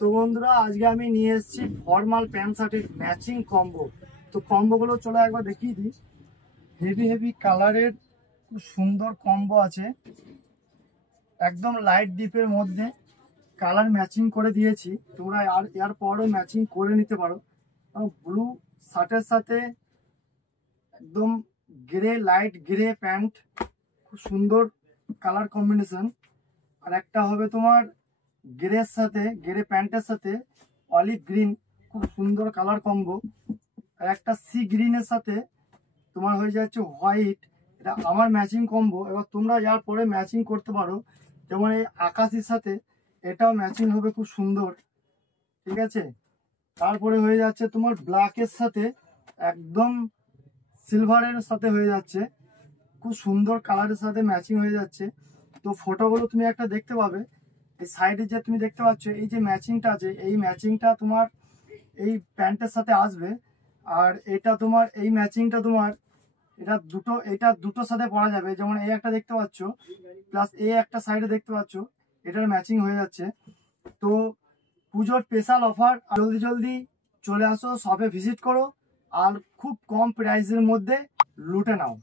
তো বন্ধুরা আজকে আমি নিয়ে এসেছি ফর্মাল প্যান্ট শার্টের ম্যাচিং কম্বো। তো কম্বোগুলো চলো একবার দেখিয়ে দিই। হেভি হেভি কালারের খুব সুন্দর কম্বো আছে, একদম লাইট ডিপের মধ্যে কালার ম্যাচিং করে দিয়েছি। তোমরা আর এর পরও ম্যাচিং করে নিতে পারো। ব্লু শার্টের সাথে একদম গ্রে, লাইট গ্রে প্যান্ট, খুব সুন্দর কালার কম্বিনেশন। আর একটা হবে তোমার গ্রের সাথে, গ্রে প্যান্টের সাথে অলিভ গ্রিন, খুব সুন্দর কালার কম্বো। আর একটা সি গ্রিনের সাথে তোমার হয়ে যাচ্ছে হোয়াইট, এটা আমার ম্যাচিং কম্বো। এবার তোমরা যার পরে ম্যাচিং করতে পারো, যেমন এই আকাশির সাথে এটাও ম্যাচিং হবে খুব সুন্দর, ঠিক আছে। তারপরে হয়ে যাচ্ছে তোমার ব্ল্যাকের সাথে একদম সিলভারের সাথে হয়ে যাচ্ছে, খুব সুন্দর কালারের সাথে ম্যাচিং হয়ে যাচ্ছে। তো ফটোগুলো তুমি একটা দেখতে পাবে, এই সাইডে যে তুমি দেখতে পাচ্ছ এই যে ম্যাচিংটা আছে, এই ম্যাচিংটা তোমার এই প্যান্টের সাথে আসবে। আর এটা তোমার এই ম্যাচিংটা তোমার এটা দুটোর সাথে পরা যাবে। যেমন এই একটা দেখতে পাচ্ছ, প্লাস এই একটা সাইডে দেখতে পাচ্ছ, এটার ম্যাচিং হয়ে যাচ্ছে। তো পুজোর স্পেশাল অফার, জলদি জলদি চলে আসো, শপে ভিজিট করো আর খুব কম প্রাইসের মধ্যে লুটে নাও।